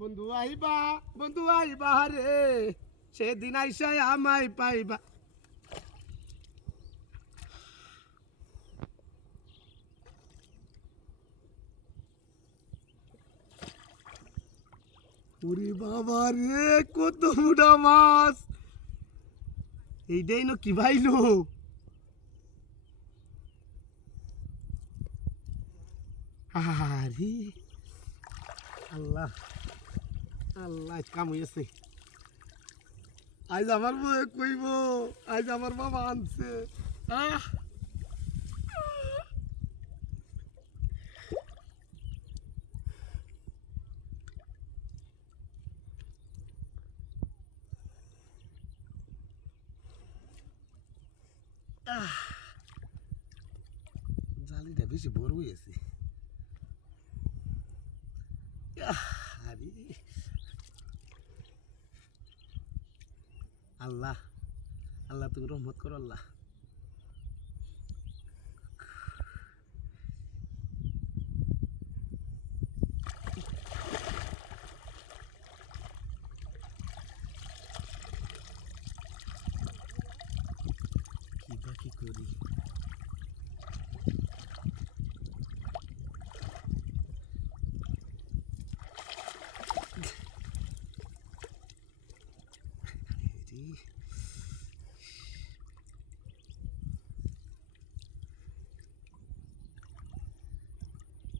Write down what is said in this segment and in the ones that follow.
বন্ধু আইবা বন্ধু আইবা রে। সেদিন আইসাই আমায় পাইবা। ওরে বাবা রে, কত মুডা মাছ। এইটাই না কি ভাইলো? আরে আল্লাহ। আল্লাহ কাম হয়েছে আজ আমার বউ কইব, আজ আমার বাবা আনছে। আহ! জালিটা বেশি বড় হয়েছে আরে! আল্লাহ আল্লাহ তুমি রহমত করো আল্লাহ। কি বা কি করি রে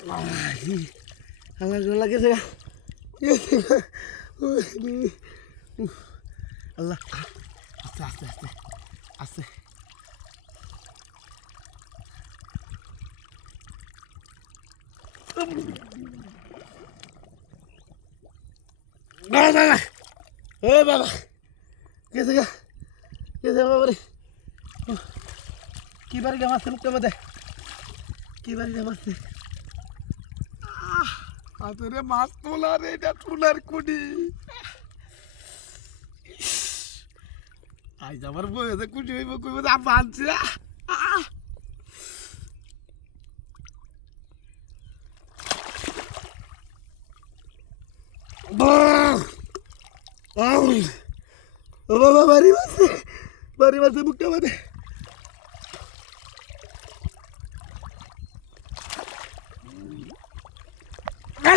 আরে আমার গলা গেছে গা। গেছে গা। ওরে। উফ, আল্লাহ আস্তে আস্তে আস্তে আস্তে বাবা বাবা এ বাবা গেছে গা গেছে বাবা রে উফ, কি বাড়ি গা মারছে মুখটা বাদে কি বাড়ি গা মারছে হাতেরে মাছ তোলা রে এটা টুলার কুডি আজ আমার বয়সে কুটি হইব, কইব ও বাবা, বাড়ি মারছে বাড়ি মারছে মুখটা বাদে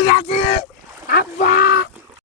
যাচ্ছি